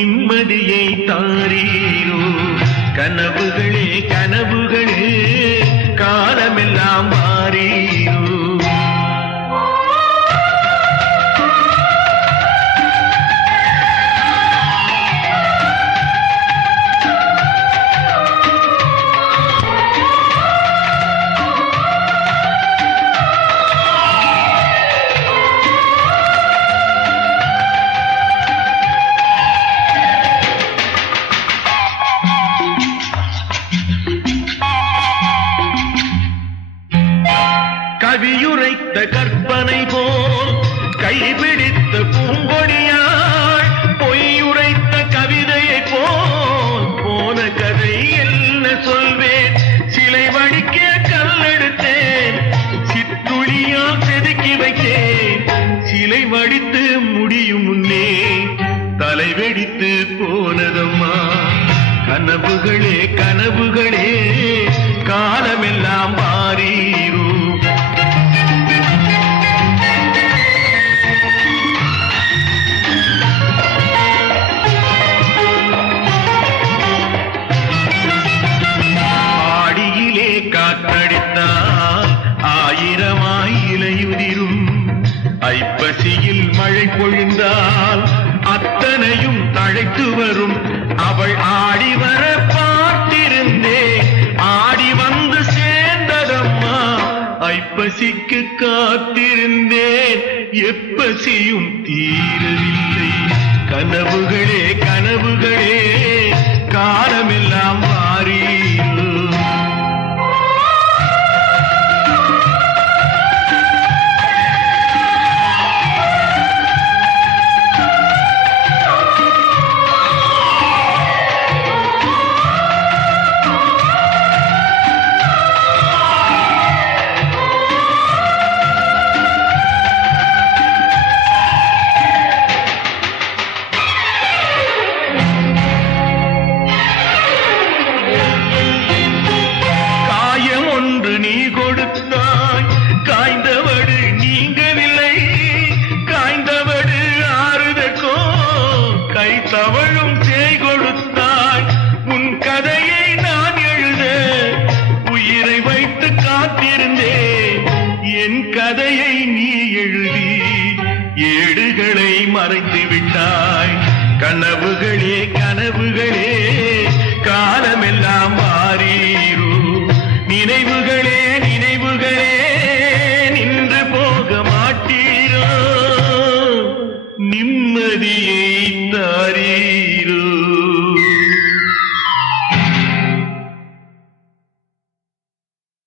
நிம்மதியை தாரீரோ கனவுகளே கனவுகளே காலமெல்லாம் மாறீரோ கவியுரைத்த கற்பனை போல் கைபிடித்த பூங்கொடியாள் பொய்யுரைத்த கவிதையை போல் போன கதை என்ன சொல்வேன் சிலை வடிக்க கல்லெடுத்தேன் சித்துளியால் செதுக்கி வைத்தேன் சிலை வடித்து முடியும் முன்னே தலை வெடித்து போனதம்மா கனவுகளே கனவுகளே காலமெல்லாம் மாறீரோ காற்றடித்தால் ஆயிரமாய் இலையுதிரும் ஐப்பசியில் மழை பொழிந்தால் அத்தனையும் தழைத்து வரும் அவள் ஆடி வர பார்த்திருந்தேன் ஆடி வந்து சேர்ந்ததம்மா ஐப்பசிக்கு காத்திருந்தேன் எப்பசியும் தீரவில்லை கனவுகளே கனவுகளே காலமெல்லாம் மாறீரோ நீ கொடுத்தாய் காய்ந்தவடு நீங்கவில்லை காய்ந்தவடு ஆறுதற்கோ கை தவழும் சேய் கொடுத்தாய் உன் கதையை நான் எழுத உயிரை வைத்து காத்திருந்தேன் என் கதையை நீ எழுதி ஏடுகளை மறைத்து விட்டாய் கனவுகளே